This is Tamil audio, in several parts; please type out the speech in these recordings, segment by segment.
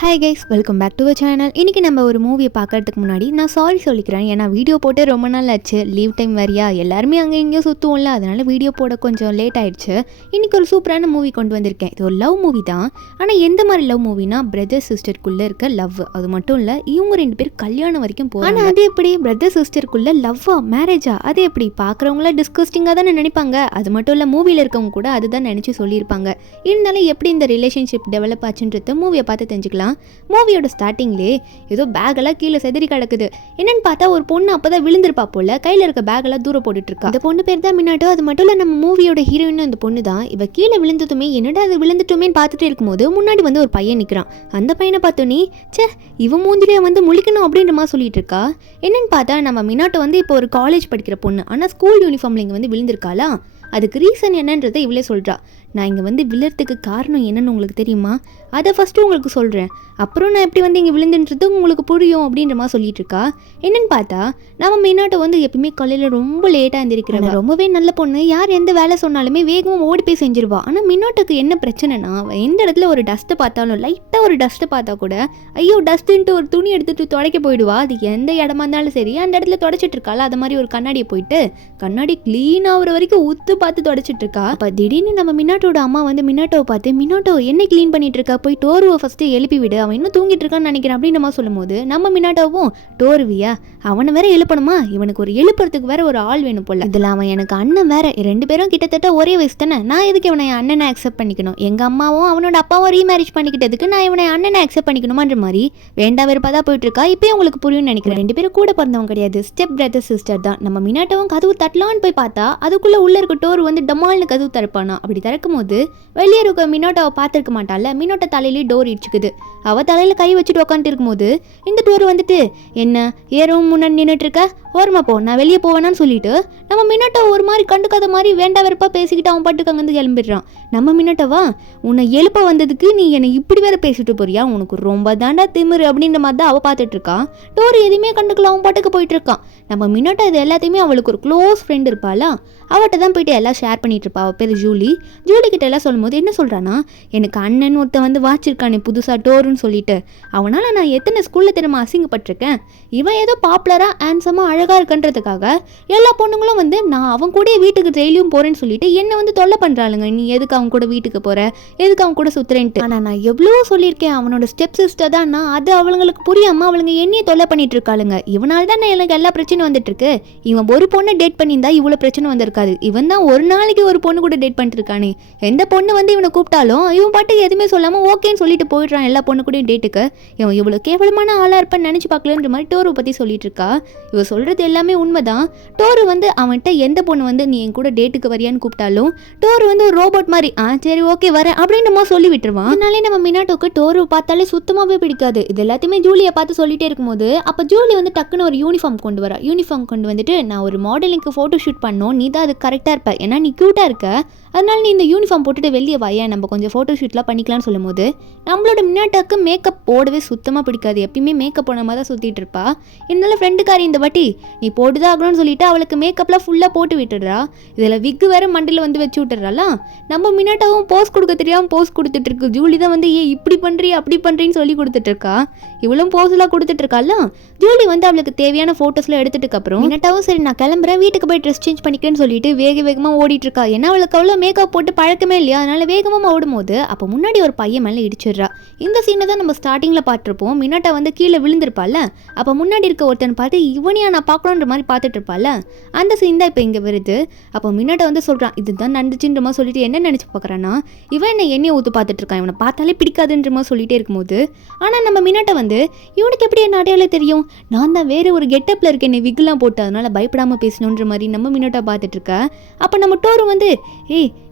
Hi guys, welcome back to our channel. இன்றைக்கி நம்ம ஒரு மூவியை பார்க்கறதுக்கு முன்னாடி நான் சாரி சொல்லிக்கிறேன். ஏன்னா வீடியோ போட்டு ரொம்ப நாள் ஆச்சு, லீவ் டைம் வேறியா, எல்லாருமே அங்கே இங்கேயும் சுற்றுவோம்ல, அதனால் வீடியோ போட கொஞ்சம் லேட் ஆகிடுச்சு. இன்றைக்கி ஒரு சூப்பரான மூவி கொண்டு வந்திருக்கேன். இது ஒரு லவ் மூவி தான். ஆனால் எந்த மாதிரி லவ் மூவினா, பிரதர் சிஸ்டருக்குள்ளே இருக்க லவ். அது மட்டும் இல்லை, இவங்க ரெண்டு பேர் கல்யாணம் வரைக்கும் போகிறாங்க. ஆனால் அது எப்படி பிரதர் சிஸ்டருக்குள்ளே லவ்வா, மேரேஜா, அது எப்படி பார்க்குறவங்கள டிஸ்கஸ்டிங்காக தானே நினைப்பாங்க. அது மட்டும் இல்லை, மூவியில் இருக்கவங்க கூட அதுதான் நினச்சி சொல்லியிருப்பாங்க. இருந்தாலும் எப்படி இந்த ரிலேஷன்ஷிப் டெவலப் ஆச்சுன்றது மூவியை பார்த்து தெரிஞ்சுக்கலாம். மூவியோட ஸ்டார்டிங்லேயே ஏதோ பேக்கெல்லாம் கீழே செதறி கிடக்குது. என்னன்னு பார்த்தா ஒரு பொண்ணு அப்பதான் விழுந்திருப்பா போல, கையில இருக்க பேக்கெல்லாம் தூர போட்டுட்டு இருக்கா. அந்த பொண்ணு பேர் தான் மினாட்டோ. அது மட்டும் இல்ல, நம்ம மூவியோட ஹீரோயின் அந்த பொண்ணு தான். இவ கீழே விழுந்ததுமே என்னடா அது விழுந்துட்டோமே பார்த்துட்டு இருக்கும்போது முன்னாடி வந்து ஒரு பையன் நிற்கிறான். அந்த பையனை பார்த்தோன்னே இவன் மூஞ்சிலே வந்து முழிக்கணும் அப்படின்ற மாதிரி சொல்லிட்டு இருக்கா. என்னன்னு பார்த்தா நம்ம மினாட்டோ வந்து இப்போ ஒரு காலேஜ் படிக்கிற பொண்ணு. ஆனால் ஸ்கூல் யூனிஃபார்ம்ல இங்கே வந்து விழுந்திருக்காளா. அதுக்கு ரீசன் என்னன்றதை இவளே சொல்கிறா. நான் இங்கே வந்து விழுறதுக்கு காரணம் என்னன்னு உங்களுக்கு தெரியுமா, அதை ஃபஸ்ட்டு உங்களுக்கு சொல்கிறேன், அப்புறம் நான் எப்படி வந்து இங்கே விழுந்துன்றது உங்களுக்கு புரியும் அப்படின்ற மாதிரி சொல்லிட்டு இருக்கா. என்னன்னு பார்த்தா நம்ம மினாட்டோ வந்து எப்பயுமே காலையில் ரொம்ப லேட்டாக இருந்திருக்கிறவ, ரொம்பவே நல்ல பொண்ணு. யார் எந்த வேலை சொன்னாலுமே வேகமாக ஓடி போய் செஞ்சிருவா. ஆனால் மினாட்டோக்கு என்ன பிரச்சனைனா, எந்த இடத்துல ஒரு டஸ்ட்டை பார்த்தாலும், லைட்டாக ஒரு டஸ்ட்டை பார்த்தா கூட ஐயோ டஸ்ட்டுன்ட்டு ஒரு துணி எடுத்துகிட்டு துடைக்க போயிடுவா. அது எந்த இடமா இருந்தாலும் சரி, அந்த இடத்துல துடைச்சிட்டு இருக்காள். அது மாதிரி ஒரு கண்ணாடியை போயிட்டு கண்ணாடி க்ளீன் ஆகிற வரைக்கும் ஊத்து பார்த்து துடைச்சிட்டு இருக்கா. அப்போ திடீர்னு நம்ம மினாட்டோட அம்மா வந்து மினாட்டோவை பார்த்து, மினாட்டோ என்ன க்ளீன் பண்ணிட்டு இருக்கா, போய் டோருவை ஃபஸ்ட்டு எழுப்பி விடு, அவன் இன்னும் தூங்கிட்டு இருக்கான்னு நினைக்கிறேன் அப்படின்னு நம்ம சொல்லும் போது, நம்ம மினாட்டோவும் டோருவியா, அவனை வேற எழுப்பணுமா, இவனுக்கு ஒரு எழுப்புறதுக்கு வேற ஒரு ஆள் வேணும் போல, இதில் அவன் எனக்கு அண்ணன் வேற, ரெண்டு பேரும் கிட்டத்தட்ட ஒரே வயசு தானே, நான் எதுக்கு இவனை என் அண்ணனை அக்செப்ட் பண்ணிக்கணும், எங்க அம்மாவும் அவனோட அப்பாவும் ரீமேரேஜ் பண்ணிக்கிட்டதுக்கு நான் இவனை அண்ணனை அக்செப்ட் பண்ணிக்கணுமான்ற மாதிரி வேண்டா வெறுப்பா தான் போயிட்டு இருக்கா. இப்போயும் உங்களுக்கு புரியும்னு நினைக்கிறேன். ரெண்டு பேரும் கூட பிறந்தவங்க கிடையாது, ஸ்டெப் பிரதர் சிஸ்டர் தான். நம்ம மினாட்டோவும் கதவு தட்டலான்னு போய் பார்த்தா அதுக்குள்ள உள்ள இருக்க டோர் வந்து டமால்னு கதவு திறப்பானா. அப்படி திறக்கும் போது வெளியே இருக்க மினாட்டோவை பார்த்துருக்க மாட்டால, மினாட்டோ தலையிலேயே டோர் இடிச்சுக்குது. அவ தலையில கை வச்சுட்டு உட்காந்துட்டு இருக்கும்போது இந்த டோர் வந்துட்டு, என்ன ஏறும் முன்னாடி நின்றுட்டு இருக்க, ஓரமா போ, நான் வெளியே போவேனான்னு சொல்லிட்டு நம்ம மினாட்டோ ஒரு மாதிரி கண்டுக்காத மாதிரி வேண்டா வெறுப்பா பேசிக்கிட்டு அவன் பாட்டுக்கு அங்கேருந்து கிளம்பிடுறான். நம்ம மினாட்டோவா, உன்னை எழுப்ப வந்ததுக்கு நீ என்னை இப்படி வேற பேசிட்டு போறியா, உனக்கு ரொம்ப தாண்டா திமிரு அப்படின்ற மாதிரி தான் அவள் பார்த்துட்டு இருக்கான். டோர் எதுவுமே கண்டுக்கல, அவன் பாட்டுக்கு போயிட்டு இருக்கான். நம்ம மினாட்டோ இது எல்லாத்தையுமே அவளுக்கு ஒரு க்ளோஸ் ஃப்ரெண்ட் இருப்பாளா, அவட்ட தான் போயிட்டு எல்லாம் ஷேர் பண்ணிட்டு இருப்பா. அவள் பேர் ஜூலி. ஜூலி கிட்ட எல்லாம் சொல்லும் போது என்ன சொல்றானா, எனக்கு அண்ணன் ஒருத்த வந்து வாச்சிருக்கானே புதுசா டோருன்னு சொல்லிட்டு, அவனால நான் எத்தனை ஸ்கூல்ல திரும்ப அசிங்கப்பட்டிருக்கேன். இவன் ஏதோ பாப்புலரா ஹேண்ட்ஸமா அழகா இருக்குன்றதுக்காக எல்லா பொண்ணுங்களும் வந்து நான் அவன் கூட வீட்டுக்கு டெய்லியும் போறேன்னு சொல்லிட்டு என்ன வந்து தொல்லை பண்றாளுங்க. நீ எதுக்கு அவன் கூட வீட்டுக்கு போற, எதுக்கு அவன் கூட சுத்துறேன்ட்டு. ஆனா நான் எவ்வளவோ சொல்லியிருக்கேன், அவனோட ஸ்டெப் சிஸ்டர் தான். நான் அது அவங்களுக்கு புரியாம அவளுங்க என்னைய தொல்லை பண்ணிட்டு இருக்காளுங்க. இவனால தான் எனக்கு எல்லா பிரச்சனையும் வந்துட்டு இருக்கு. இவன் ஒரு பொண்ணை டேட் பண்ணியிருந்தா இவ்வளவு பிரச்சனை வந்திருக்காது. இவன் தான் ஒரு நாளைக்கு ஒரு பொண்ணு கூட டேட் பண்ணிட்டு இருக்கானே. எந்த பொண்ணு வந்து இவனை கூப்பிட்டாலும் இவன் பாட்டுக்கு எதுவுமே சொல்லாம ஓகேன்னு சொல்லிட்டு போயிடுறான் எல்லா பொண்ணு கூட டேட்டுக்கு. இவன் இவ்வளவு கேவலமான ஆளா இருப்பான்னு நினைச்சு பார்க்கலன்ற மாதிரி டோரை பத்தி சொல்லிட்டு இருக்கா. இவ சொல்றது எல்லாமே உண்மைதான். டோரு வந்து அவன்கிட்ட எந்த பொண்ணு வந்து நீ என் கூட டேட்டுக்கு வரியான்னு கூப்பிட்டாலும் டோரு வந்து ஒரு ரோபோட் மாதிரி சரி ஓகே வரேன் அப்படின்ற சொல்லி விட்டுருவான். அதனாலே நம்ம மினாட்டோக்கு டோரு பார்த்தாலே சுத்தமாவே பிடிக்காது. இது எல்லாத்தையுமே ஜூலியை பார்த்து சொல்லிட்டே இருக்கும்போது அப்ப ஜூலி வந்து டக்குன்னு ஒரு யூனிஃபார்ம் கொண்டு வரா. யூனிஃபார்ம் கொண்டு வந்துட்டு, நான் ஒரு மாடலிங்க்கு போட்டோ ஷூட் பண்ணோம், நீ தான் அது கரெக்டா இருப்ப, ஏன்னா நீ கியூட்டா இருக்க, அதனால நீ இந்த யூனிஃபார்ம் போட்டுட்டு வெளியே வாயா, நம்ம கொஞ்சம் ஃபோட்டோ ஷூட்லாம் பண்ணிக்கலாம்னு சொல்லும் போது நம்மளோட மினாட்டோக்கு மேக்கப் போடவே சுத்தமாக பிடிக்காது. எப்பயுமே மேக்கப் போன மாதிரி தான் சுற்றிட்டு இருப்பா. இருந்தாலும் ஃப்ரெண்டுக்காரி இந்த வாட்டி நீ போட்டுதான் ஆகணும்னு சொல்லிட்டு அவளுக்கு மேக்கப்லாம் ஃபுல்லாக போட்டு விட்டுடுறா. இதில் விக்கு வேற மண்டியில் வந்து வச்சு விட்டுறாலாம். நம்ம மினாட்டோவும் போஸ் கொடுக்க தெரியாமல் போஸ் கொடுத்துட்டு இருக்கு. ஜூலி தான் வந்து இப்படி பண்ணுறீ அப்படி பண்ணுறீன்னு சொல்லி கொடுத்துட்டு இருக்கா. இவளும் போஸ்லாம் கொடுத்துட்டு இருக்கால. ஜூலி வந்து அவளுக்கு தேவையான ஃபோட்டோஸ்லாம் எடுத்துட்டு அப்புறம் மினாட்டோவும் சரி நான் கிளம்புறேன், வீட்டுக்கு போய் ட்ரெஸ் சேஞ்ச் பண்ணிக்கன்னு சொல்லிட்டு வேகமாக ஓடிட்டு இருக்கா. ஏன்னா அவளுக்கு அவ்வளோ மேக்கப் போட்டு பழக்கமே இல்லையா, அதனால வேகமாக ஓடும் போது அப்போ முன்னாடி ஒரு பையன் மேலே இடிச்சிடுறா. இந்த சீனை தான் நம்ம ஸ்டார்டிங்கில் பார்த்துருப்போம். மினாட்டோ வந்து கீழே விழுந்திருப்பால, அப்போ முன்னாடி இருக்க ஒருத்தன் பார்த்து இவனையா நான் பார்க்கணுன்ற மாதிரி பார்த்துட்டு இருப்பால, அந்த சீன் தான் இப்போ இங்கே வருது. அப்போ மினாட்டோ வந்து சொல்கிறான் இதுதான் நடந்துச்சுன்ற மாதிரி சொல்லிட்டு என்ன நினச்சி பார்க்குறான்னா, இவன் என்ன எண்ணெயை ஊற்று பார்த்துட்டு இருக்கான், இவனை பார்த்தாலே பிடிக்காதுன்ற மாதிரி சொல்லிட்டே இருக்கும்போது ஆனால் நம்ம மினாட்டோ வந்து இவனுக்கு எப்படி என்ன அடையாளம் தெரியும், நான் தான் வேறு ஒரு கெட்டப்பில் இருக்கேன், என்னை விக்குலாம் போட்டு, அதனால பயப்படாமல் பேசணுன்ற மாதிரி நம்ம மினாட்டோ பார்த்துட்டு இருக்க. அப்போ நம்ம டோரு வந்து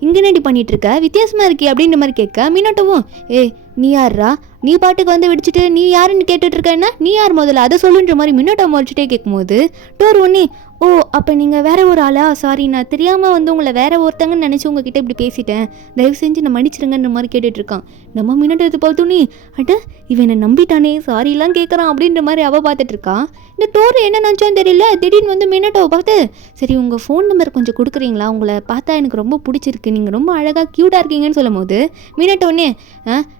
இங்கே என்னடி பண்ணிட்டு இருக்க, வித்தியாசமா இருக்கே அப்படின்ற மாதிரி கேட்க, மினாட்டோவும் நீ யாரா, நீ பாட்டுக்கு வந்து விடிச்சிட்டு நீ யாருன்னு கேட்டுட்டு இருக்கேன்னா நீ யார் முதல்ல அதை சொல்லுன்ற மாதிரி மினாட்டோ முறைச்சிட்டே கேட்கும்போது டோர் ஒன்னே ஓ அப்போ நீங்கள் வேற ஒரு ஆளா, சாரி நான் தெரியாமல் வந்து உங்களை வேற ஒருத்தங்கன்னு நினச்சி உங்ககிட்ட இப்படி பேசிட்டேன், தயவு செஞ்சு நான் மன்னிச்சிருங்கன்ற மாதிரி கேட்டுட்டு இருக்கான். நம்ம மினாட்டோ பார்த்தோன்னே அட இவன் என்னை நம்பிட்டானே சாரிலாம் கேட்குறான் அப்படின்ற மாதிரி அவள் பார்த்துட்டு இருக்கான். இந்த டோர் என்ன நினச்சான்னு தெரியல, திடீர்னு வந்து மினாட்டோவை பார்த்து சரி உங்கள் ஃபோன் நம்பர் கொஞ்சம் கொடுக்குறீங்களா, உங்களை பார்த்தா எனக்கு ரொம்ப பிடிச்சிருக்கு, நீங்கள் ரொம்ப அழகாக க்யூட்டாக இருக்கீங்கன்னு சொல்லும் போது மினாட்டோன்னே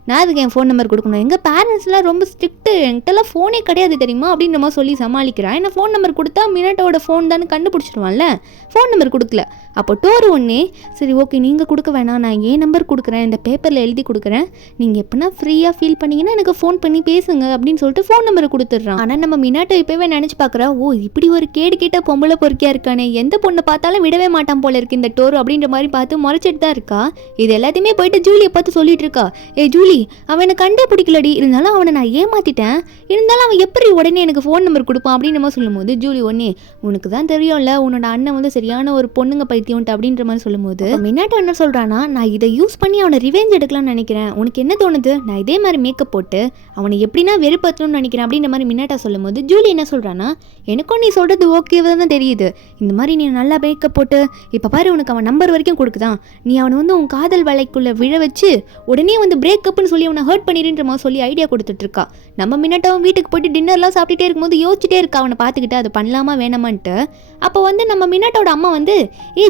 நான் அதுக்கு என் ஃபோன் நம்பர் கொடுக்கணும், எங்கள் பேரண்ட்ஸ்லாம் ரொம்ப ஸ்ட்ரிக்ட்டு, என்கிட்டலாம் ஃபோனே கிடையாது தெரியுமா அப்படின்ற மாதிரி சொல்லி சமாளிக்கிறான். என்ன ஃபோன் நம்பர் கொடுத்தா மினாட்டோட ஃபோன் தான் கண்டுபிடிச்சிடுவான்ல, ஃபோன் நம்பர் கொடுக்கல. அப்போ டோரு ஒன்றே சரி ஓகே நீங்கள் கொடுக்க வேணாம், நான் ஏன் நம்பர் கொடுக்குறேன், இந்த பேப்பரில் எழுதி கொடுக்குறேன், நீங்கள் எப்படின்னா ஃப்ரீயாக ஃபீல் பண்ணிங்கன்னா எனக்கு ஃபோன் பண்ணி பேசுங்க அப்படின்னு சொல்லிட்டு ஃபோன் நம்பரை கொடுத்துட்றான். ஆனால் நம்ம மினாட்டோ இப்போவே நினச்சி பார்க்குறா, ஓ இப்படி ஒரு கேடு கேட்ட பொம்பளை பொறுக்கியா இருக்கானே, எந்த பொண்ணை பார்த்தாலும் விடவே மாட்டான் போல இருக்கு இந்த டோரு அப்படின்ற மாதிரி பார்த்து முறைச்சிட்டு தான் இருக்கா. இது எல்லாத்தையுமே போயிட்டு ஜூலியை பார்த்து சொல்லிட்டு இருக்கா, ஏ ஜூலி அவனை கண்டே பிடிக்கலடி, இருந்தாலும் அவனை நான் ஏமாத்திட்டேன், இருந்தாலும் அவன் எப்படி உடனே எனக்கு ஃபோன் நம்பர் கொடுப்பான் அப்படின்னு நம்ம சொல்லும்போது ஜூலி ஒன்னே உனக்கு தான் தெரியும்ல உன்னோட அண்ணன் வந்து சரியான ஒரு பொண்ணுங்க பைத்தியம்ட்டு அப்படின்ற மாதிரி சொல்லும்போது மினாட்டோ என்ன சொல்கிறான்னா, நான் இதை யூஸ் பண்ணி அவனை ரிவெஞ்ச் எடுக்கலாம்னு நினைக்கிறேன், உனக்கு என்ன தோணுது, நான் இதே மாதிரி மேக்கப் போட்டு அவனை எப்படின்னா வெறுப்பற்றணும்னு நினைக்கிறேன் அப்படின்ற மாதிரி மினாட்டா சொல்லும்போது ஜூலி என்ன சொல்கிறான்னா, எனக்கும் நீ சொல்கிறது ஓகேவாக தான் தெரியுது, இந்த மாதிரி நீ நல்லா மேக்கப் போட்டு இப்போ பாரு உனக்கு அவன் நம்பர் வரைக்கும் கொடுக்குதான், நீ அவனை வந்து உன் காதல் வலைக்குள்ளே விழ வச்சு உடனே வந்து பிரேக்கப்னு சொல்லி அவனை ஹர்ட் பண்ணிடுன்ற மாதிரி சொல்லி ஐடியா கொடுத்துட்ருக்கா. நம்ம மினாட்டாவும் வீட்டுக்கு போயிட்டு டின்னர்லாம் சாப்பிட்டுட்டே இருக்கும்போது யோசிச்சுட்டே இருக்கா அவனை பார்த்துக்கிட்டு அதை பண்ணலாமா வேணாமான்ட்டு. அப்போ வந்து நம்ம மினாட்டோட அம்மா வந்து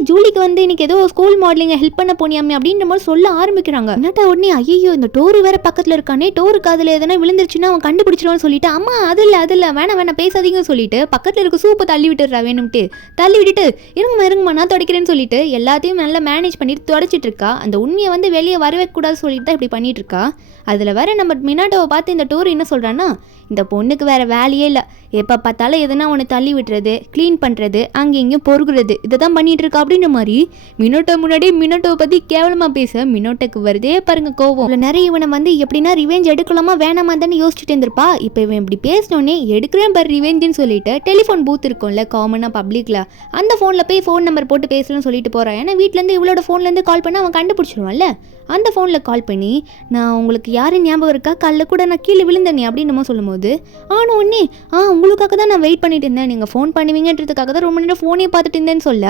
ஜூலிக்கு வந்து இன்னைக்கு ஏதோ ஸ்கூல் மாடலிங்கை ஹெல்ப் பண்ண போனியாமே அப்படின்ற மாதிரி சொல்ல ஆரம்பிக்கிறாங்க. மினாட்டா உடனே ஐயோ இந்த டோரு வேற பக்கத்தில் இருக்கானே, டோரு காதில் எதனா விழுந்துருச்சுன்னா அவன் கண்டுபிடிச்சிடுவான்னு சொல்லிட்டு அம்மா அது இல்லை வேணாம் பேசாதீங்கன்னு சொல்லிட்டு பக்கத்தில் இருக்க சூப்பை தள்ளி விட்டுறா, வேணும்ட்டு தள்ளி விட்டுட்டு இருங்கம்மா நான் துடைக்கிறேன்னு சொல்லிட்டு எல்லாத்தையும் நல்லா மேனேஜ் பண்ணிட்டு துடைச்சிட்டு இருக்கா. அந்த உண்மையை வந்து வெளியே வரவே கூடாது சொல்லிட்டு தான் இப்படி பண்ணிட்டு இருக்கா. அதில் வேற நம்ம மினாட்டோவை பார்த்து இந்த டோரு என்ன சொல்கிறான்னா, இந்த பொண்ணுக்கு வேறு வேலையே இல்லை, எப்போ பார்த்தாலும் எதனா ஒன்று தள்ளி விட்டுறது, க்ளீன் பண்ணுறது, அங்கே இங்கேயும் பொறுக்கிறது, இதை தான் பண்ணிகிட்டு இருக்கா அப்படின்ற மாதிரி மினோட்டோ முன்னாடி மினோட்டோவை பற்றி கேவலமாக பேச மினோட்டோக்கு வருதே பாருங்க கோவம். இல்லை நிறைய இவனை வந்து எப்படின்னா ரிவெஞ்ச் எடுக்கலாமா வேணாமா தானே யோசிச்சுட்டு இருந்திருப்பா. இப்போ இவன் இப்படி பேசினோடனே எடுக்கிறேன் பாரு ரிவெஞ்சுன்னு சொல்லிட்டு டெலிஃபோன் பூத் இருக்கும்ல காமனாக பப்ளிக்கில், அந்த ஃபோனில் போய் ஃபோன் நம்பர் போட்டு பேசணும்னு சொல்லிட்டு போகிறான். ஏன்னா வீட்டிலேருந்து இவளோட ஃபோன்லேருந்து கால் பண்ணி அவன் கண்டுபிடிச்சிடுவான்ல, அந்த ஃபோனில் கால் பண்ணி நான் உங்களுக்கு யாரும் ஞாபகம் இருக்கா, கல்ல கூட நான் கீழே விழுந்தேனே அப்படின்னு நம்ம சொல்லும்போது ஆனால் உடனே உங்களுக்காக தான் நான் வெயிட் பண்ணிட்டு இருந்தேன், நீங்கள் ஃபோன் பண்ணுவீங்கன்றதுக்காக தான் ரொம்ப நேரம் ஃபோனே பார்த்துட்டு இருந்தேன்னு சொல்ல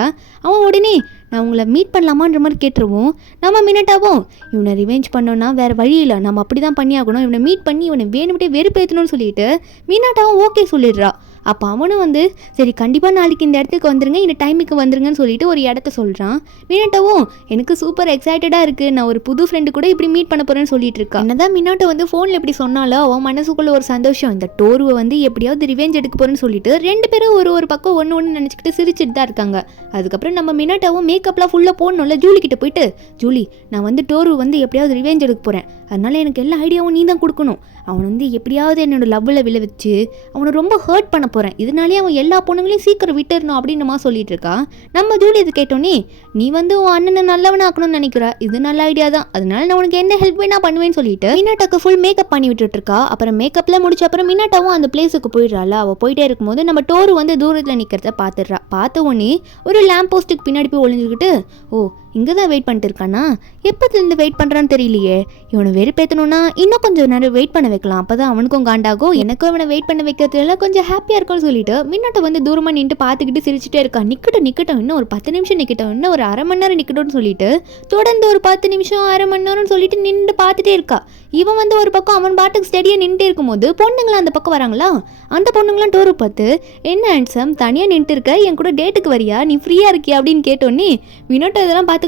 அவன் உடனே நான் உங்களை மீட் பண்ணலாமான்ற மாதிரி கேட்டுருவோம். நம்ம மினட்டாவும் இவனை ரிவெஞ்ச் பண்ணோன்னா வேறு வழி இல்லை, நம்ம அப்படி தான் பண்ணி ஆகணும், இவனை மீட் பண்ணி இவனை வேணும்ட்டே வெறுப்பேற்றணும்னு சொல்லிட்டு மினாட்டாவும் ஓகே சொல்லிடுறா. அப்போ அவனும் வந்து சரி கண்டிப்பாக நாளைக்கு இந்த இடத்துக்கு வந்துருங்க, இந்த டைமுக்கு வந்துருங்கன்னு சொல்லிட்டு ஒரு இடத்த சொல்கிறான். மினாட்டோவும் எனக்கு சூப்பர் எக்ஸைட்டடாக இருக்குது, நான் ஒரு புது ஃப்ரெண்டு கூட இப்படி மீட் பண்ண போகிறேன்னு சொல்லிட்டு இருக்கா. என்னதான் மினாட்டோ வந்து ஃபோனில் எப்படி சொன்னாலும் அவன் மனசுக்குள்ள ஒரு சந்தோஷம், இந்த டோருவை வந்து எப்படியாவது ரிவெஞ்ச் எடுக்க போகிறேன்னு சொல்லிட்டு ரெண்டு பேரும் ஒரு பக்கம் ஒன்று நினச்சிக்கிட்டு சிரிச்சுட்டு தான் இருக்காங்க. அதுக்கப்புறம் நம்ம மினாட்டோவும் மேக்கப்லாம் ஃபுல்லாக போடணும்ல, ஜூலி கிட்ட போயிட்டு ஜூலி நான் வந்து டோரு வந்து எப்படியாவது ரிவெஞ்ச் எடுக்க போகிறேன், அதனால எனக்கு எல்லா ஐடியாவும் நீ தான் கொடுக்கணும், அவன் வந்து எப்படியாவது என்னோட லவ்வில் விழ வச்சு அவனை ரொம்ப ஹர்ட் பண்ண போகிறேன், இதனாலே அவன் எல்லா பொண்ணுங்களையும் சீக்கிரம் விட்டுறணும் அப்படின்னு மாதிரி சொல்லிட்டு இருக்கா. நம்ம ஜூலி இது கேட்டோன்னே நீ வந்து உன் அண்ணனை நல்லவனாக்கணும்னு நினைக்கிற, இது நல்ல ஐடியா தான், அதனால நான் உனக்கு எந்த ஹெல்ப் வேணா பண்ணுவேன்னு சொல்லிட்டு மினாட்டாக்கு ஃபுல் மேக்கப் பண்ணி விட்டுட்டு இருக்கா. அப்புறம் மேக்கப்லாம் முடிச்ச அப்புறம் மினாட்டாவும் அந்த பிளேஸுக்கு போயிடுறாள். அவள் போயிட்டே இருக்கும்போது நம்ம டோரு வந்து தூரத்தில் நிற்கிறத பார்த்துடுறா. பார்த்த உடனே ஒரு லேம்ப் போஸ்ட்டுக்கு பின்னாடி போய் ஒளிஞ்சுக்கிட்டு ஓ இங்கே தான் வெயிட் பண்ணிட்டு இருக்கானா, எப்போதுலேருந்து வெயிட் பண்ணுறான்னு தெரியலையே, இவனை வெறுப்பேற்றணும்னா இன்னும் கொஞ்சம் நேரம் வெயிட் பண்ண வைக்கலாம், அப்போ தான் அவனுக்கும் காண்டாகும், எனக்கும் இவனை வெயிட் பண்ண வைக்கிறதுல கொஞ்சம் ஹாப்பியாக இருக்கும்னு சொல்லிட்டு மின்னாட்டை வந்து தூரமாக நின்று பார்த்துக்கிட்டு சிரிச்சுட்டே இருக்கான். நிற்கட்டும் இன்னும் ஒரு 10 நிமிஷம் நிற்கட்டும், இன்னும் ஒரு அரை மணி நேரம் நிற்கட்டும்னு சொல்லிட்டு தொடர்ந்து ஒரு 10 நிமிஷம் அரை மணி நேரம்னு சொல்லிட்டு நின்று பார்த்துட்டே இருக்கா. இவன் வந்து ஒரு பக்கம் அவன் பாட்டுக்கு ஸ்டடியாக நின்றுட்டே இருக்கும்போது பொண்ணுங்களாம் அந்த பக்கம் வராங்களா, அந்த பொண்ணுங்களாம் டோரு பார்த்து என்ன ஹேண்ட்ஸம் தனியாக நின்றுட்டு இருக்க, என் கூட டேட்டுக்கு வரியா, நீ ஃப்ரீயாக இருக்கியா அப்படின்னு கேட்டோன்னே மினோட்டோ இதெல்லாம் பார்த்துக்கிட்டு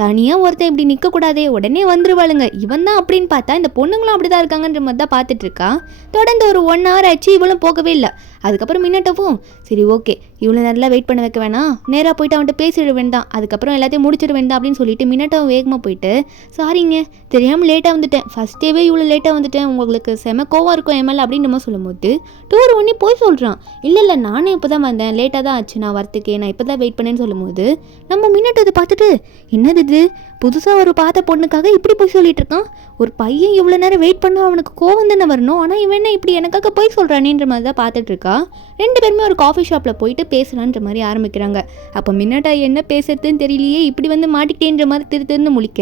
தனியாக ஒருத்தன் இப்படி நிற்கக்கூடாதே, உடனே வந்துருவாளுங்க, இவன் தான் அப்படின்னு பார்த்தா இந்த பொண்ணுங்களும் அப்படி தான் இருக்காங்கன்ற மாதிரி தான் பார்த்துட்டு இருக்கா. தொடர்ந்து ஒரு 1 hour ஆச்சு, இவளும் போகவே இல்லை. அதுக்கப்புறம் மின்னட்டவும் சரி ஓகே இவ்வளோ நேரம்லாம் வெயிட் பண்ண வைக்க வேணாம், நேராக போயிட்டு அவன்கிட்ட பேசிட வேண்டாம், அதுக்கப்புறம் எல்லாத்தையும் முடிச்சிட வேண்டாம் அப்படின்னு சொல்லிட்டு மின்னட்டவும் வேகமாக போயிட்டு சாரிங்க தெரியாமல் லேட்டாக வந்துட்டேன், ஃபஸ்ட் டேவே இவ்வளோ லேட்டாக வந்துட்டேன், உங்களுக்கு செம கோவம் இருக்கும் எம்எல் அப்படின்னு நம்ம சொல்லும்போது டூர் ஒன்றே போய் சொல்கிறான், இல்லை நானும் இப்போ தான் வந்தேன், லேட்டாக தான் ஆச்சு நான் வரத்துக்கே, நான் இப்போ தான் வெயிட் பண்ணேன்னு சொல்லும்போது நம்ம மின்னட்டு அதை பார்த்துட்டு என்னது இது புதுசாக ஒரு பார்த்த பொண்ணுக்காக இப்படி போய் சொல்லிட்டு இருக்கான், ஒரு பையன் இவ்வளோ நேரம் வெயிட் பண்ணால் அவனுக்கு கோவம் தானே வரணும், ஆனால் இவன் என்ன இப்படி எனக்காக போய் சொல்கிறானேன்ற மாதிரி தான் பார்த்துட்டு இருக்கா. 2 பேருமே ஒரு காஃபி ஷாப்பில் போயிட்டு பேசலான்ற மாதிரி ஆரம்பிக்கிறாங்க. அப்போ மின்னட்டா என்ன பேசுறதுன்னு தெரியலையே, இப்படி வந்து மாட்டிக்கிட்டேன்ற மாதிரி திரு முழிக்க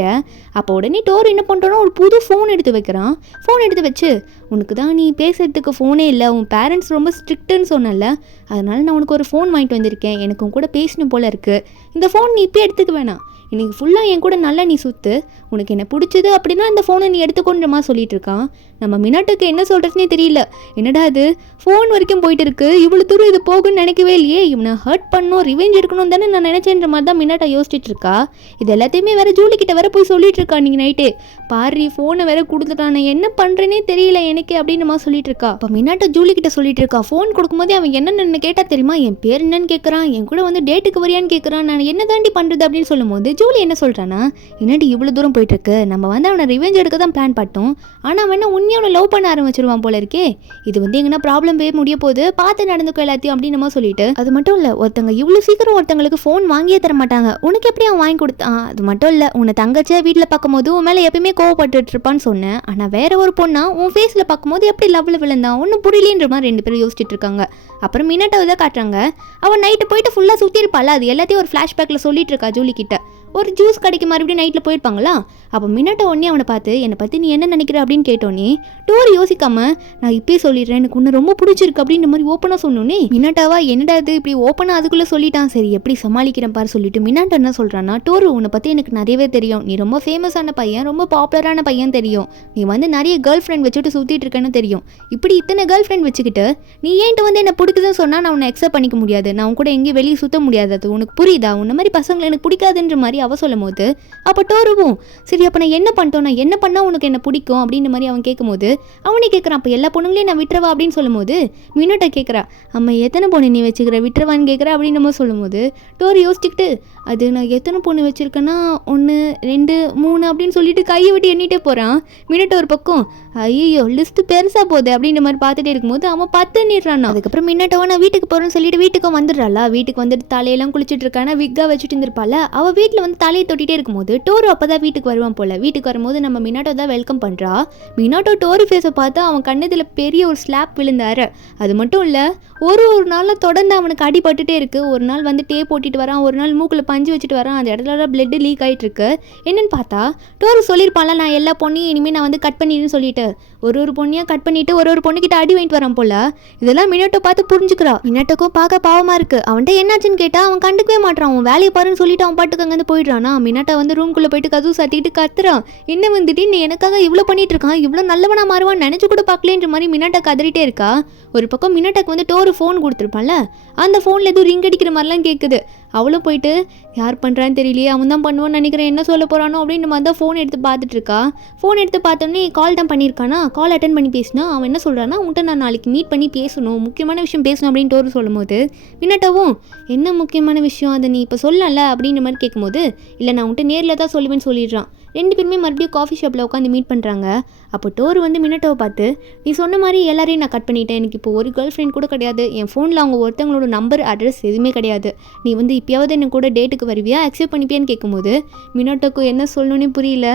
அப்போ உடனே டோர் என்ன பண்ணுறோன்னா ஒரு புது ஃபோன் எடுத்து வைக்கிறான். ஃபோன் எடுத்து வச்சு உனக்கு தான் நீ பேசுறதுக்கு ஃபோனே இல்லை, உன் பேரண்ட்ஸ் ரொம்ப ஸ்ட்ரிக்ட்டுன்னு சொன்னல, அதனால நான் உனக்கு ஒரு ஃபோன் வாங்கிட்டு வந்திருக்கேன், எனக்கு உன் கூட பேசணும் போல இருக்குது, இந்த ஃபோன் நீ இப்போ எடுத்துக்க வேணாம், இன்றைக்கி ஃபுல்லாக என் கூட நல்லா நீ சுற்று, உனக்கு என்ன பிடிச்சது அப்படின்னா இந்த ஃபோனை நீ எடுத்துக்கொன்ற மாதிரி சொல்லிட்டு இருக்கான். நம்ம மினாட்டுக்கு என்ன சொல்கிறதுனே தெரியல. என்னடா அது ஃபோன் வரைக்கும் போயிட்டு இருக்கு, இவ்வளோ தூரம் இது போகுன்னு நினைக்கவே இல்லையே, இவனை ஹர்ட் பண்ணணும் ரிவெஞ்ச் எடுக்கணும் தானே நான் நினச்சேன்ற மாதிரி தான் மினாட்டா யோசிச்சுட்டு இருக்கா. இது எல்லாத்தையுமே வேற ஜூலி கிட்ட வேற போய் சொல்லிட்டு இருக்கா. நீங்கள் நைட்டே பாரு ஃபோனை வேற கொடுத்துட்டான், நான் என்ன பண்ணுறேனே தெரியல எனக்கு அப்படின்னு மாதிரி சொல்லிட்டு இருக்கா. அப்போ மினாட்டா ஜூலி கிட்ட சொல்லிட்டு இருக்கா. ஃபோன் கொடுக்கும்போதே அவன் என்னென்னு கேட்டா தெரியுமா, என் பேர் என்னன்னு கேட்குறான், என் கூட வந்து டேட்டுக்கு வரியான்னு கேட்குறான், நான் என்ன தாண்டி பண்ணுறது அப்படின்னு சொல்லும்போது ஜூலி என்ன சொல்கிறான்னா, என்னடி இவ்வளோ தூரம் போயிட்டு இருக்கு, நம்ம வந்து அவனை ரிவெஞ்ச் எடுக்க தான் பிளான் பண்ணோம், ஆனால் அவன் என்ன உண்மையை அவனை லவ் பண்ண ஆரம்பிச்சிருவான் போல இருக்கே, இது வந்து எங்கன்னா ப்ராப்ளம் போய் முடிய போகுது, பார்த்து நடந்துக்கோ எல்லாத்தையும் அப்படின்னு நம்ம சொல்லிட்டு. அது மட்டும் இல்லை, ஒருத்தங்க இவ்வளோ சீக்கிரம் ஒருத்தங்களுக்கு ஃபோன் வாங்கியே தர மாட்டாங்க, உனக்கு எப்படி அவன் வாங்கி கொடுத்தான், அது மட்டும் இல்லை உன்னை தங்கச்சியை வீட்டில் பார்க்கும்போது உன் மேலே எப்பயுமே கோவப்பட்டு இருப்பான்னு சொன்னேன், ஆனால் வேற ஒரு பொண்ணா உன் ஃபேஸில் பார்க்கும்போது எப்படி லவ்வில் விழுந்தான் ஒன்றும் புரியலன்ற மாதிரி 2 பேரும் யோசிச்சுட்டு இருக்காங்க. அப்புறம் மினாட்டாவை தான் காட்டுறாங்க. அவன் நைட்டு போயிட்டு ஃபுல்லாக சுற்றி இருப்பாள், அது எல்லாத்தையும் ஒரு ஃப்ளாஷ்பேக்கில் சொல்லிட்டு இருக்கா ஜூலி கிட்ட. ஒரு ஜூஸ் கடைக்கு மறுபடியும் நைட்டில் போயிருப்பாங்களா. அப்போ மினாட்டா உடனே அவனை பார்த்து என்னை பற்றி நீ என்ன நினைக்கிற அப்படின்னு கேட்டோன்னே டோர் யோசிக்காம நான் இப்பயே சொல்லிடுறேன், எனக்கு ஒன்று ரொம்ப பிடிச்சிருக்கு அப்படின்ற மாதிரி ஓப்பனாக சொன்னோன்னே மினாட்டாவா என்னடா இது இப்படி ஓப்பனாக அதுக்குள்ளே சொல்லிட்டான், சரி எப்படி சமாளிக்கிறேன் பாரு சொல்லிட்டு மினாட்டா என்ன சொல்கிறான்னா, டோர் உன்னை பற்றி எனக்கு நிறையவே தெரியும், நீ ரொம்ப ஃபேமஸான பையன், ரொம்ப பாப்புலரான பையன் தெரியும், நீ வந்து நிறைய கேர்ள் ஃப்ரெண்ட் வச்சுட்டு சுற்றிட்டு இருக்கேன்னு தெரியும், இப்படி இத்தனை கேர்ள் ஃப்ரெண்ட் வச்சுக்கிட்டு நீ ஏன்ட்டு வந்து என்ன பிடிக்குதுன்னு சொன்னால் நான் உன்னை அக்செப்ட் பண்ணிக்க முடியாது, நான் உன் கூட எங்கேயும் வெளியே சுற்ற முடியாது, அது உனக்கு புரியுதா, உன்ன மாதிரி பசங்களை எனக்கு பிடிக்காதுன்ற மாதிரி அவ சொல்லும் போது அப்போ டோருவும் சரி அப்போ நான் என்ன பண்ணிட்டோம், நான் என்ன பண்ணால் உனக்கு என்ன பிடிக்கும் அப்படின்ற மாதிரி அவன் கேட்கும்போது அவனே கேட்குறான், அப்போ எல்லா பொண்ணுங்களையும் நான் விட்டுறவா அப்படின்னு சொல்லும்போது மினாட்டா கேட்குறா, அம்மா எத்தனை பொண்ணு நீ வச்சுக்கிற விட்டுறவான்னு கேட்குற அப்படின்னு நம்ம சொல்லும்போது டோர் யோசிச்சுக்கிட்டு அது நான் எத்தனை பொண்ணு வச்சுருக்கேன்னா 1 2 3 அப்படின்னு சொல்லிட்டு கையை விட்டு எண்ணிட்டே போகிறான். மினாட்டா ஒரு பக்கம் ஐயோ லிஸ்ட்டு பெருசாக போகுது அப்படின்ற மாதிரி பார்த்துட்டே இருக்கும்போது அவன் 10 எண்ணிடுறான். அதுக்கப்புறம் மினாட்டாவை நான் வீட்டுக்கு போகிறேன்னு சொல்லிட்டு வீட்டுக்கும் வந்துடுறாளா. வீட்டுக்கு வந்துட்டு தலையெல்லாம் குளிச்சுட்டு இருக்கானா, விக்கா வச்சுட்டு இருந்திருப்பாள். அவள் வீட்டில் வந்து தலையை தொட்டிகிட்டே இருக்கும்போது டோரு அப்போ தான் வீட்டுக்கு வருவான் போல். வீட்டுக்கு வரும்போது நம்ம மினாட்டோ தான் வெல்கம் பண்ணுறா. மினாட்டோ டோரு ஃபேஸை பார்த்து அவன் கண்ணத்தில் பெரிய ஒரு ஸ்லாப் விழுந்தாரு. அது மட்டும் இல்லை, ஒரு நாளில் தொடர்ந்து அவனுக்கு அடிபட்டுட்டே இருக்குது. ஒரு நாள் வந்து டேப் போட்டுட்டு வரான், ஒரு நாள் மூக்கில் பஞ்சு வச்சுட்டு வரான், அந்த இடத்துல பிளட் லீக் ஆகிட்டு இருக்கு. என்னன்னு பார்த்தா டோரு சொல்லியிருப்பான்ல, நான் எல்லா பொண்ணையும் இனிமேல் நான் வந்து கட் பண்ணிடுன்னு சொல்லிட்டு ஒரு பொண்ணையாக கட் பண்ணிட்டு ஒரு பொண்ணுக்கிட்ட அடி வாங்கிட்டு வரான் போல. இதெல்லாம் மினாட்டோ பார்த்து புரிஞ்சுக்கிறா. மினாட்டோக்கும் பார்க்க பாவமாக இருக்குது. அவன்கிட்ட என்னாச்சுன்னு கேட்டால் அவன் கண்டுக்கவே மாட்டான். அவன் வேலையை பாருன்னு சொல்லிட்டு அவன் பாட்டுக்கு அங்கேருந்து போயிடுறானா. மினாட்டா வந்து ரூம்குள்ளே போயிட்டு கதவு சாத்திக்கிட்டு கத்துறான், என்ன வந்துட்டு நீ எனக்காக இவ்வளோ பண்ணிட்டு இருக்கான், இவ்வளோ நல்லவனா மாறுவான்னு நினச்சி கூட பார்க்கலன்ற மாதிரி மினாட்டா கதறிட்டே இருக்கா. ஒரு பக்கம் மினாட்டாக்கு வந்து டோரு ஃபோன் கொடுத்துருப்பான்ல, அந்த ஃபோனில் எதுவும் ரிங் அடிக்கிற மாதிரிலாம் கேட்குது. அவளும் போயிட்டு யார் பண்ணுறான்னு தெரியலையே, அவன் தான் பண்ணுவான்னு நினைக்கிறேன், என்ன சொல்ல போகிறானோ அப்படின்ற மாதிரி தான் ஃபோன் எடுத்து பார்த்துட்டு இருக்கா. ஃபோன் எடுத்து பார்த்தோன்னே கால் தான் பண்ணியிருக்கானா. கால் அட்டன் பண்ணி பேசினா அவன் என்ன சொல்கிறான்னா, உன்ட்ட நான் நாளைக்கு மீட் பண்ணி பேசணும், முக்கியமான விஷயம் பேசணும் அப்படின்னு டோரு சொல்லும்போது மினாட்டாவும் என்ன முக்கியமான விஷயம் அதை நீ இப்போ சொல்லல அப்படின்ற மாதிரி கேட்கும்போது இல்லை நான் உன்ட்ட நேரில் தான் சொல்லுவேன்னு சொல்லிடுறான். 2 பேருமே மறுபடியும் காஃபி ஷாப்பில் உட்காந்து மீட் பண்ணுறாங்க. அப்போ டோரு வந்து மினாட்டாவை பார்த்து நீ சொன்ன மாதிரி எல்லாரையும் நான் கட் பண்ணிட்டேன், எனக்கு இப்போ ஒரு கேர்ள் ஃப்ரெண்ட் கூட கிடையாது, என் ஃபோனில் அவங்க ஒருத்தவங்களோட நம்பர் அட்ரஸ் எதுவுமே கிடையாது, நீ வந்து இப்போயாவது என்ன கூட டேட்டுக்கு வருவியா, அக்செப்ட் பண்ணிப்பியான்னு கேட்கும்போது மினாட்டாவுக்கு என்ன சொல்லணும்னே புரியல.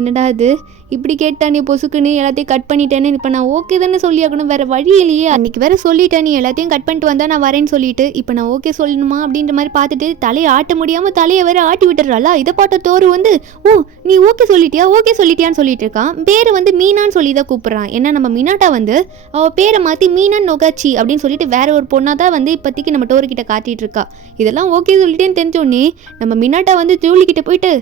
என்னடா அது இப்படி கேட்டா நீ பொசுக்குன்னு எல்லாத்தையும் கட் பண்ணிட்டேன்னு, இப்போ நான் ஓகே தானே சொல்லியாகணும், வேறு வழி இல்லையே, அன்றைக்கி வேறு சொல்லிட்டேன் நீ எல்லாத்தையும் கட் பண்ணிட்டு வந்தால் நான் வரேன்னு சொல்லிட்டு இப்போ நான் ஓகே சொல்லணுமா அப்படின்ற மாதிரி பார்த்துட்டு தலையை ஆட்ட முடியாமல் தலையை வேறு ஆட்டி விட்டுறாளா. இதை பார்த்த டோரு வந்து ஓ நீ ஓகே சொல்லிட்டியான்னு சொல்லிட்டு இருக்கான். பேரை வந்து மீனான்னு சொல்லி தான் கூப்பிட்றான். ஏன்னா நம்ம மினாட்டா வந்து அவள் பேரை மாற்றி மீனான் நொகாச்சி அப்படின்னு சொல்லிட்டு வேற ஒரு பொண்ணாக தான் வந்து இப்போதைக்கு நம்ம டோரு கிட்ட காட்டிகிட்டு இருக்கா. இதெல்லாம் ஓகே சொல்லிட்டேன்னு தெரிஞ்சோடனே நம்ம மினாட்டா வந்து ஜூலி கிட்ட போயிட்டு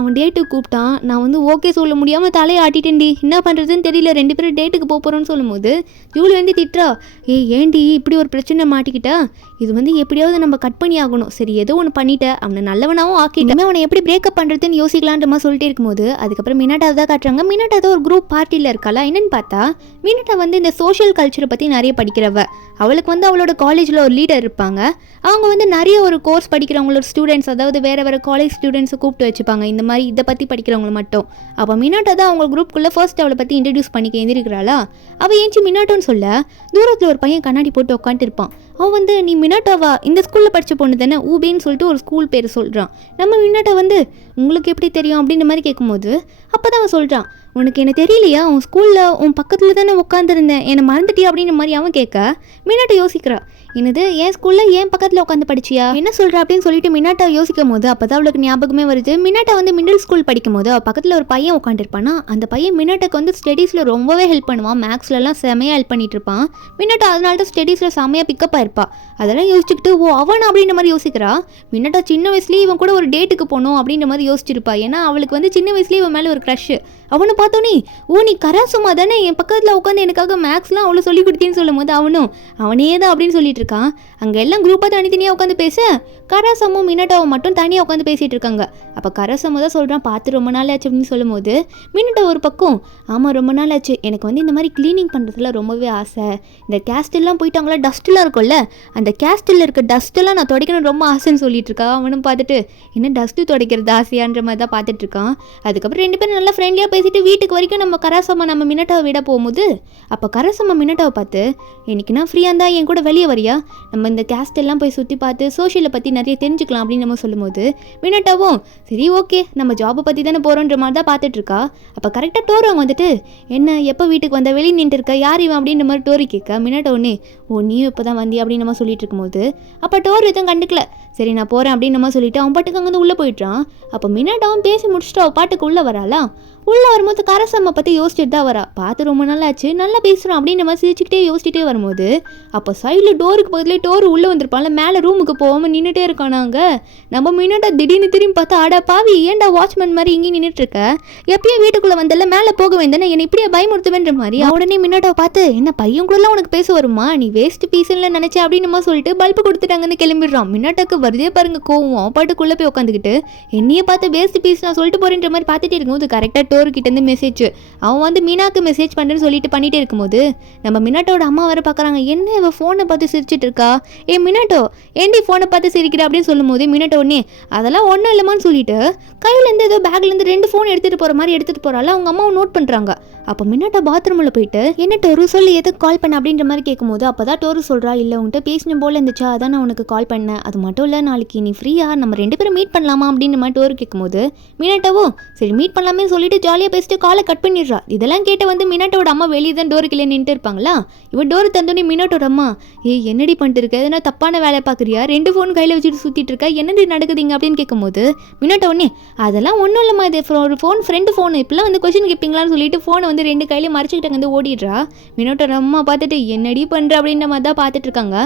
அவன் டேட்டுக்கு கூப்பிட்டான், நான் வந்து ஓகே சொல்ல முடியாமல் தலையை ஆட்டிட்டேன்டி, என்ன பண்ணுறதுன்னு தெரியல, 2 பேரும் டேட்டுக்கு போகிறோன்னு சொல்லும்போது ஜூலி வந்து திட்டுறா, ஏண்டி இப்படி ஒரு பிரச்சனை மாட்டிக்கிட்டா, இது வந்து எப்படியாவது நம்ம கட் பண்ணி ஆகணும், சரி ஏதோ ஒன்று பண்ணிட்ட, அவனை நல்லவனாகவும் ஆக்கிட்டமே, அவனை எப்படி பிரேக்கப் பண்ணுறதுன்னு யோசிக்கலான்ற மாதிரி சொல்லிட்டு இருக்கும்போது அதுக்கப்புறம் மினாட்டா தான் காட்டுறாங்க. மினாட்டா தான் ஒரு குரூப் பார்ட்டியில் இருக்காளா. என்னன்னு பார்த்தா மினாட்டா வந்து இந்த சோஷியல் கல்ச்சரை பற்றி நிறைய படிக்கிறவ. அவளுக்கு வந்து அவளோட காலேஜில் ஒரு லீடர் இருப்பாங்க. அவங்க வந்து நிறைய ஒரு கோர்ஸ் படிக்கிறவங்களோட ஸ்டூடெண்ட்ஸ், அதாவது வேறு காலேஜ் ஸ்டூடெண்ட்ஸை கூப்பிட்டு வச்சுப்பாங்க, இந்த மாதிரி இதை பற்றி படிக்கிறவங்க மட்டும். அப்போ மினாட்டா தான் அவங்க குரூப்புக்குள்ளே ஃபர்ஸ்ட் அவளை பற்றி இன்ட்ரடியூஸ் பண்ணிக்க எழுந்திருக்கிறாளா. அவள் ஏஞ்சி மினாட்டோன்னு சொல்ல தூரத்தில் ஒரு பையன் கண்ணாடி போட்டு உட்காந்துட்டு இருப்பான். அவன் வந்து நீ மினாட்டாவா, இந்த ஸ்கூலில் படித்த பொண்ணு தானே, ஊபேன்னு சொல்லிட்டு ஒரு ஸ்கூல் பேர் சொல்கிறான். நம்ம மினாட்டா வந்து உங்களுக்கு எப்படி தெரியும் அப்படின்ற மாதிரி கேட்கும்போது அப்போ தான் அவன் சொல்கிறான், உனக்கு என்ன தெரியலையா, உன் ஸ்கூலில் உன் பக்கத்தில் தானே உட்காந்துருந்தேன், என்னை மறந்துட்டியா அப்படின்ற மாதிரி அவன் கேட்க மினாட்டா யோசிக்கிறா, என்னது என் ஸ்கூலில் ஏன் பக்கத்தில் உட்காந்து படிச்சியா, என்ன சொல்கிற அப்படின்னு சொல்லிட்டு மினாட்டா யோசிக்கும் போது அப்போ தான் அவளுக்கு ஞாபகமே வருது. மினாட்டா வந்து மிடில் ஸ்கூல் படிக்கும் போது அவள் பக்கத்தில் ஒரு பையன் உட்காந்துருப்பானா. அந்த பையன் மினாட்டாக்கு வந்து ஸ்டடீஸில் ரொம்பவே ஹெல்ப் பண்ணுவான், மேக்ஸ்லலாம் செமையாக ஹெல்ப் பண்ணிட்டு இருப்பான். மினாட்டா அதனால தான் ஸ்டடீஸில் செமையாக பிக்கப் ஆயிருப்பா. அதெல்லாம் யோசிச்சுக்கிட்டு அவன் அப்படின்ற மாதிரி யோசிக்கிறா. மினாட்டா சின்ன வயசுலேயே இவன் கூட ஒரு டேட்டுக்கு போகணும் அப்படின்ற மாதிரி யோசிச்சிருப்பா. ஏன்னா அவளுக்கு வந்து சின்ன வயசுலேயே இவன் மேலே ஒரு க்ரஷ். அவனை பார்த்தோன்னே, ஓ நீ கராசுமா தானே, என் பக்கத்தில் உட்காந்து எனக்காக மேக்ஸ்லாம் அவ்வளோ சொல்லி கொடுத்தேன்னு சொல்லும் போது அவனே தான் அப்படின்னு சொல்லிட்டு இருக்கான். அங்கே எல்லாம் குரூப்பாக தனித்தனியாக உட்காந்து பேச கராசமும் மினட்டாவும் மட்டும் தனியாக உட்காந்து பேசிகிட்டு இருக்காங்க. அப்போ கராசமும் தான் சொல்கிறான், பார்த்து ரொம்ப நாள் ஆச்சு அப்படின்னு சொல்லும் போது மினட்டா ஒரு பக்கம், ஆமாம் ரொம்ப நாள் ஆச்சு, எனக்கு வந்து இந்த மாதிரி க்ளீனிங் பண்ணுறதுல ரொம்பவே ஆசை, இந்த கேஸ்டெல்லாம் போயிட்டு அவங்களாம் டஸ்ட்டெலாம் இருக்கும்ல, அந்த கேஸ்டில் இருக்க டஸ்ட்டெல்லாம் நான் துடைக்கணும் ரொம்ப ஆசைன்னு சொல்லிட்டு இருக்கா. அவனும் பார்த்துட்டு என்ன டஸ்ட்டு துடைக்கிறது ஆசையான்ற மாதிரி தான் பார்த்துட்டு இருக்கான். அதுக்கப்புறம் 2 பேரும் நல்லா ஃப்ரெண்ட்லியாக பேசிட்டு வீட்டுக்கு வரைக்கும் நம்ம கராசம்மா நம்ம மினட்டாவை விட போகும்போது அப்போ கராசம்மா மினட்டாவை பார்த்து, இன்னைக்கு நான் ஃப்ரீயாக இருந்தால் என் கூட வெளியே வரியா, நம்ம இந்த கேஸ்டெல்லாம் போய் சுற்றி பார்த்து சோஷியலை பற்றி நிறைய தெரிஞ்சுக்கலாம் அப்படின்னு நம்ம சொல்லும்போது மினட்டாவும் சரி ஓகே நம்ம ஜாபை பற்றி தானே போகிறோன்ற மாதிரி தான் பார்த்துட்ருக்கா. அப்போ கரெக்டாக டோரு அவங்க வந்துட்டு, என்ன எப்போ வீட்டுக்கு வந்தால் வெளியே நின்று இருக்கா, யார் இவன் அப்படின்ற மாதிரி டோரி கேட்க, மினட்டா ஒன்று ஓ நீ இப்போ தான் வந்தியா அப்படின்னு நம்ம சொல்லிட்டு இருக்கும்போது அப்போ டோர் எதுவும் கண்டுக்கல, சரி நான் போகிறேன் அப்படின்னு நம்ம சொல்லிட்டு அவன் பாட்டுக்கு அங்கே உள்ளே போயிட்டான். அப்போ மினட்டாவும் பேசி முடிச்சுட்டு அவள் பாட்டுக்கு உள்ளே வராளா. உள்ளே வரும்போது கரசம்மை பற்றி யோசிச்சுட்டு தான் வரா. பார்த்து ரொம்ப நாள் ஆச்சு, நல்லா பேசுகிறான் அப்படின்னு நம்ம சிரிச்சுக்கிட்டே யோசிச்சுட்டே வரும்போது அப்போ சைடில் டோருக்கு பக்கத்துலேயே டோர் உள்ளே வந்திருப்பான்ல, மேலே ரூமுக்கு போகாமல் நின்றுட்டே இருக்கானாங்க. நம்ம மினட்டா திடீர்னு திரும்பி பார்த்தா, ஆடா பாவி ஏன்டா வாட்ச்மேன் மாதிரி இங்கே நின்றுட்டு இருக்க, எப்பயும் வீட்டுக்குள்ளே வந்தல மேலே போக வேண்டானே, என்னை இப்படியே பயமுறுத்துவேன்ற மாதிரி. உடனே மினட்டாவை பார்த்து, என்ன பையன்குள்ளலாம் உனக்கு பேச வருமா, நீ வேஸ்ட் பீஸ்ன்னு நினச்சேன் அப்படின்னு நம்ம சொல்லிட்டு பல்பு கொடுத்துட்டாங்கன்னு கிளம்பிடுறான். மினட்டாக்கு வருதே பாருங்க கோவம். அவன் பாட்டுக்குள்ளே போய் உட்காந்துக்கிட்டு என்னையே பார்த்து வேஸ்ட் பீஸ் நான் சொல்லிட்டு போறேன்ற மாதிரி பார்த்துட்டே இருக்கும்போது கரெக்டாக டோருக்கிட்டேருந்து மெசேஜ், அவன் வந்து மீனாக்கு மெசேஜ் பண்ணுறேன்னு சொல்லிட்டு பண்ணிகிட்டே இருக்கும்போது நம்ம மினாட்டோட அம்மா வர பார்க்குறாங்க. என்ன இவன் ஃபோனை பார்த்து சிரிச்சிட்டு இருக்கா, ஏ மினாட்டோ ஏண்டி ஃபோனை பார்த்து சிரிக்கிற அப்படின்னு சொல்லும்போது மினாட்டோ உடனே அதெல்லாம் ஒன்றும் இல்லைமான்னு சொல்லிட்டு கையிலேருந்து ஏதோ பேக்லேருந்து 2 ஃபோன் எடுத்துகிட்டு போகிற மாதிரி எடுத்துகிட்டு போகிறாள். அவங்க அம்மாவை நோட் பண்ணுறாங்க. அப்போ மினாட்டோ பாத்ரூமில் போயிட்டு என்ன டோரு சொல்லி எதுக்கு கால் பண்ண அப்படின்ற மாதிரி கேட்கும்போது அப்போ தான் டோரு சொல்கிறா, இல்லை உன்கிட்ட பேசணும் போல் இருந்துச்சா அதான் நான் உனக்கு கால் பண்ணேன், அது மட்டும் இல்லை நாளைக்கு நீ ஃப்ரீயா நம்ம 2 பேரும் மீட் பண்ணலாமா அப்படின்ற மாதிரி டோரு கேட்கும்போது மினாட்டோவோ சரி மீட் பண்ணலாமே சொல்லிட்டு ஜாலியாக பேசிட்டு காலை கட் பண்ணிடுறா. இதெல்லாம் கேட்ட வந்து மினாட்டோட அம்மா வெளியே தான் டோருக்குள்ளே நின்றுட்டு இருப்பாங்களா. இவன் டோரு தந்தோடனே மினாட்டோட அம்மா, என்னடி பண்ணிட்டு இருக்க, எதனா தப்பான வேலை பார்க்குறியா, 2 ஃபோன் கையில் வச்சுட்டு சுற்றிட்டு இருக்கா, என்னடி நடக்குதுங்க அப்படின்னு கேட்கும்போது மினாட்டோ உடனே அதெல்லாம் ஒன்றும் இல்லைம்மா, இது ஒரு ஃபோன் ஃப்ரெண்டு ஃபோனு, இப்பெல்லாம் வந்து கொஸ்டின் கேட்பீங்களான்னு சொல்லிட்டு ஃபோனை வந்து 2 கையிலையும் மறைச்சிக்கிட்டு வந்து ஓடிடுறா. மினாட்டோட அம்மா பார்த்துட்டு என்னடி பண்ணுற அப்படின்ற மாதிரி தான் பார்த்துட்டு இருக்காங்க.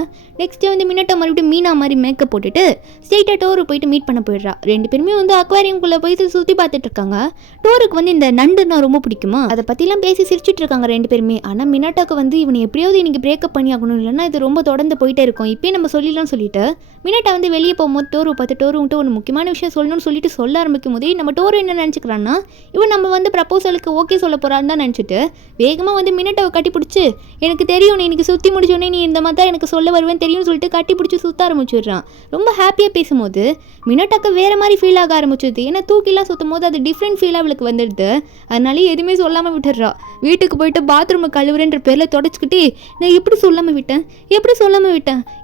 நெக்ஸ்ட்டு வந்து மினாட்டோ மறுபடியும் மீனா மாதிரி மேக்கப் போட்டுட்டு ஸ்ட்ரெயிட்டாக டோரு போயிட்டு மீட் பண்ண போயிடுறா. 2 பேருமே வந்து அக்வாரியம்குள்ளே போயிட்டு சுற்றி பார்த்துட்டு இருக்காங்க. டோருக்கு வந்து இந்த நண்டுன்னா ரொம்ப பிடிக்குமா, அதை பற்றிலாம் பேசி சிரிச்சுட்டு இருக்காங்க 2 பேருமே. ஆனால் மினாட்டாக்கு வந்து இவனை எப்படியாவது இன்னைக்கு பிரேக்கப் பண்ணி ஆகணும், இல்லைன்னா இது ரொம்ப தொடர்ந்து போயிட்டே இருக்கும், இப்போயே நம்ம சொல்லிடலாம் சொல்லிட்டு மினாட்டா வந்து வெளியே போகும்போது டோரு பார்த்து டோருன்ட்டு ஒரு முக்கியமான விஷயம் சொல்லணும்னு சொல்லிட்டு சொல்ல ஆரம்பிக்கும் போதே நம்ம டோரு என்ன நினச்சிக்கிறான்னா இவன் நம்ம வந்து ப்ரப்போசலுக்கு ஓகே சொல்ல போகிறான்னு தான் நினச்சிட்டு வேகமாக வந்து மினாட்டாவை கட்டி பிடிச்சி, எனக்கு தெரியும் நீ இன்னைக்கு சுற்றி முடிச்சோடனே நீ இந்த மாதிரி தான் எனக்கு சொல்ல வருவேன் தெரியும்னு சொல்லிட்டு கட்டி பிடிச்சி சுற்ற ஆரம்பிச்சிடுறான். ரொம்ப ஹாப்பியாக பேசும்போது மினாட்டாக்கு வேறு மாதிரி ஃபீல் ஆக ஆரம்பிச்சிடுது. ஏன்னா தூக்கிலாம் சுற்றும் போது அது டிஃப்ரெண்ட் ஃபீல் அவளுக்கு வந்துடுது. அதனால எதுவுமே சொல்லாமல் விட்டுடுறா. வீட்டுக்கு போயிட்டு பாத்ரூமை கழுவுறேன்ற பேரில் தொடச்சிக்கிட்டே நான் எப்படி சொல்லாமல் விட்டேன்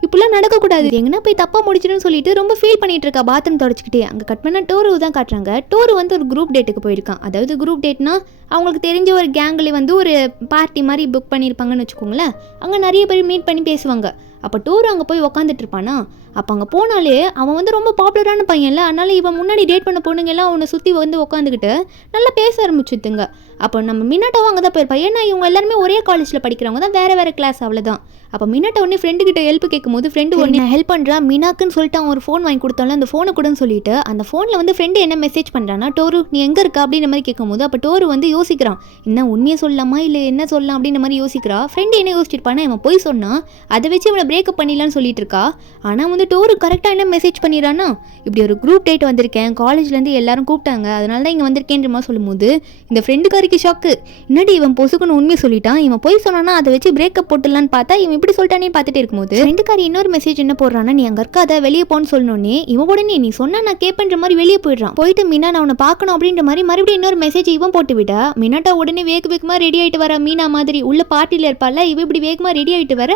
இப்படிலாம் நடக்கக்கூடாது, எங்கன்னா போய் தப்பாக முடிச்சிடுன்னு சொல்லிட்டு ரொம்ப ஃபீல் பண்ணிட்டு இருக்கா பாத்ரூம் தொடச்சிக்கிட்டே. அங்கே கட் பண்ணால் டோரு தான் காட்டுறாங்க. டோரு வந்து ஒரு குரூப் டேட்டுக்கு போயிருக்கான். அதாவது குரூப் டேட்னா அவங்களுக்கு தெரிஞ்ச ஒரு கேங்கில் வந்து ஒரு பார்ட்டி மாதிரி புக் பண்ணியிருப்பாங்கன்னு வச்சுக்கோங்களேன். அங்கே நிறைய பேர் மீட் பண்ணி பேசுவாங்க. அப்போ டோரு அங்கே போய் உக்காந்துட்டு இருப்பானா. அப்போ அங்கே போனாலே அவன் வந்து ரொம்ப பாப்புலரான பையன்ல, அதனால இவன் முன்னாடி டேட் பண்ண பொண்ணுங்க எல்லாம் அவனை சுற்றி வந்து உட்காந்துக்கிட்டு நல்லா பேச ஆரம்பிச்சுதுங்க. அப்போ நம்ம மினாட்டாவும் அங்கே தான் போயிருப்பான். ஏன்னா இவங்க எல்லாருமே ஒரே காலேஜில் படிக்கிறவங்க தான், வேறு வேறு கிளாஸ், அவ்வளோதான். அப்போ மினாட்டா உடனே ஃப்ரெண்டு கிட்ட ஹெல்ப் கேட்கும்போது ஃப்ரெண்டு ஒன்று ஹெல்ப் பண்ணுறா. மினாக்குன்னு சொல்லிட்டு அவன் ஒரு ஃபோன் வாங்கி கொடுத்தாலும் அந்த ஃபோனை கூடன்னு சொல்லிட்டு அந்த ஃபோனில் வந்து ஃப்ரெண்டு என்ன மெசேஜ் பண்ணுறான்னா, டோரு நீ எங்கே இருக்கா அப்படின்ற மாதிரி கேட்கும்போது அப்போ டோரு வந்து யோசிக்கிறான், என்ன உண்மையை சொல்லலாமா இல்லை என்ன சொல்லலாம் அப்படின்ற மாதிரி யோசிக்கிறா. ஃப்ரெண்டு என்ன யோசிச்சிருப்பானா, இவன் போய் சொன்னால் அதை வச்சு இவனை பிரேக்கப் பண்ணிடலான்னு சொல்லிட்டு இருக்கா. ஆனால் வந்து டோரு கரெக்டாக என்ன மெசேஜ் பண்ணிடுறான்னா, இப்படி ஒரு குரூப் டேட் வந்திருக்கேன், காலேஜ்லேருந்து எல்லாரும் கூப்பிட்டாங்க, அதனால தான் இங்கே வந்திருக்கேன்ற மாதிரி சொல்லும்போது இந்த ஃப்ரெண்டுக்காரிக்கு ஷாக்கு, என்னடி இவன் பொசுக்குன்னு உண்மையை சொல்லிட்டான், இவன் போய் சொன்னான்னா அதை வச்சு பிரேக்கப் போட்டுடலான்னு பார்த்தா இவன் இப்படி சொல்லிட்டானே பார்த்துட்டு இருக்கும்போது ஃப்ரெண்டுக்காரி இன்னொரு மெசேஜ் என்ன போடுறான்னா, நீ அங்கே இருக்காத வெளியே போன்னு சொல்லணுன்னே இவன் உடனே நீ சொன்னா நான் கேட்பேன்ற மாதிரி வெளியே போயிடுறான். போயிட்டு மீனா நான் உன்னை பார்க்கணும் அப்படின்ற மாதிரி மறுபடியும் இன்னொரு மெசேஜ் இவன் போட்டு விட மினாட்டா உடனே வேகமாக ரெடி ஆகிட்டு வர. மீனா மாதிரி உள்ள பார்ட்டியில் இருப்பால, இவ இப்படி வேகமாக ரெடி ஆகிட்டு வர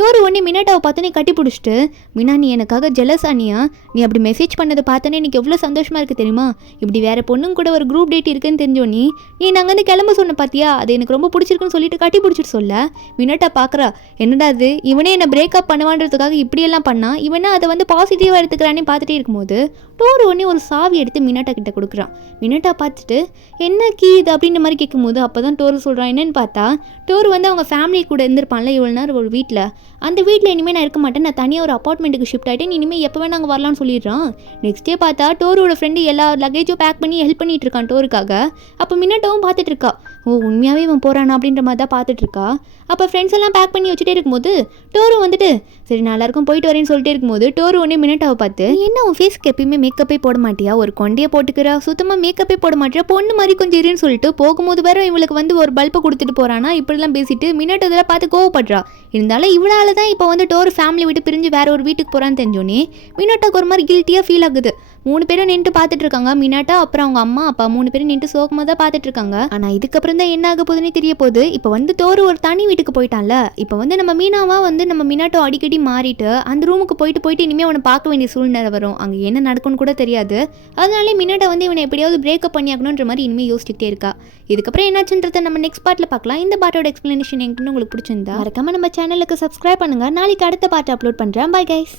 டோரு உடனே மினாட்டாவை பார்த்தோன்னே கட்டி பிடிச்சிட்டு, மீனா நீ எனக்காக ஜெலஸ் ஆனியா, நீ அப்படி மெசேஜ் பண்ணதை பார்த்தோன்னே எனக்கு எவ்வளோ சந்தோஷமாக இருக்குது தெரியுமா, இப்படி வேற பொண்ணுங்க கூட ஒரு குரூப் டேட் இருக்குன்னு தெரிஞ்சோன்னே நீ நாங்கள் வந்து கிளம்ப சொன்ன பார்த்தியா, அது எனக்கு ரொம்ப பிடிச்சிருக்குன்னு சொல்லிட்டு கட்டி பிடிச்சிட்டு சொல்ல மினாட்டா பார்க்குறா, என்னடா அது இவனே என்னை பிரேக்கப் பண்ணுவான்றதுக்காக இப்படியெல்லாம் பண்ணா, இவனா அதை வந்து பாசிட்டிவாக எடுத்துக்கிறானே பார்த்துட்டே இருக்கும்போது டோரு உடனே ஒரு சாவி எடுத்து மினாட்டா கிட்ட கொடுக்குறான். மினாட்டா பார்த்துட்டு என்ன கீ இது அப்படின்ற மாதிரி கேட்கும்போது அப்போ தான் டோரு சொல்கிறான். என்னன்னு பார்த்தா டோரு வந்து அவங்க ஃபேமிலி கூட இருந்திருப்பான்ல இவ்வளோ நேரம் ஒரு வீட்டில், அந்த வீட்டில் இனிமேல் நான் இருக்க மாட்டேன், நான் தனியாக ஒரு அப்பார்ட்மெண்ட்டுக்கு ஷிஃப்ட் ஆகிட்டேன், இனிமேல் எப்போ வேணா அங்கே வரலான்னு சொல்லிடுறான். நெக்ஸ்ட் டே பார்த்தா டோரோட ஃப்ரெண்டு எல்லா லக்கேஜும் பேக் பண்ணி ஹெல்ப் பண்ணிட்டு இருக்கான் டோருக்காக. அப்போ மினாட்டாவும் பார்த்துட்டு பார்த்துட்டு இருக்கா. ஓ உண்மையாகவே இவன் போகிறானா அப்படின்ற மாதிரி தான் பார்த்துட்டு இருக்கா. அப்போ ஃப்ரெண்ட்ஸ் எல்லாம் பேக் பண்ணி வச்சுட்டே இருக்கும்போது டோரு வந்துட்டு சரி நான் எல்லாருக்கும் போயிட்டு வரேன்னு சொல்லிட்டே இருக்கும்போது டோரு ஒன்றே மினிட்டாவை பார்த்து என்ன உன் ஃபேஸ்க்கு எப்பயுமே மேக்கப்பே போட மாட்டியா, ஒரு கொண்டையை போட்டுக்கிறா, சுத்தமாக மேக்கப்பே போட மாட்டியா, பொண்ணு மாதிரி கொஞ்சம் இருன்னு சொல்லிட்டு போகும்போது வேற இவளுக்கு வந்து ஒரு பல்பை கொடுத்துட்டு போகிறானா. இப்படிலாம் பேசிட்டு மினிட் இதெல்லாம் பார்த்து கோவப்படுறா. இருந்தாலும் இவளால தான் இப்போ வந்து டோரு ஃபேமிலி விட்டு பிரிஞ்சு வேற ஒரு வீட்டுக்கு போகிறான்னு தெரிஞ்சோன்னே மினாட்டாக்கு ஒரு மாதிரி கில்ட்டியாக ஃபீல் ஆகுது. 3 பேரும் நின்று பார்த்துட்டு இருக்காங்க. மினாட்டா அப்புறம் அவங்க அம்மா அப்பா 3 பேரும் நின்று சோகமாக தான் பார்த்துட்டு இருக்காங்க. ஆனால் இதுக்கப்புறம் தான் என்ன ஆக போகுதுன்னு தெரிய போகுது. இப்போ வந்து டோரு ஒரு தனி வீட்டுக்கு போயிட்டான்ல, இப்போ வந்து நம்ம மீனாவா வந்து நம்ம மினாட்டோ அடிக்கடி மாறிட்டு அந்த ரூமுக்கு போயிட்டு இனிமேல் அவனை பார்க்க வேண்டிய சூழ்நிலை வரும். அங்கே என்ன நடக்கும்னு கூட தெரியாது. அதனாலே மினாட்டா வந்து இவனை எப்படியாவது பிரேக்கப் பண்ணியாக்கணுன்ற மாதிரி இனிமேல் யோசிச்சுட்டே இருக்கா. இதுக்கப்புறம் என்னாச்சுன்றதை நம்ம நெக்ஸ்ட் பார்ட்டில் பார்க்கலாம். இந்த பார்ட்டோட எக்ஸ்பிளனேஷன் எங்களுக்கு பிடிச்சிருந்தா மறக்காம நம்ம சேனலுக்கு சப்ஸ்கிரைப் பண்ணுங்க. நாளைக்கு அடுத்த பார்ட் அப்லோட் பண்ணுறேன். Bye guys.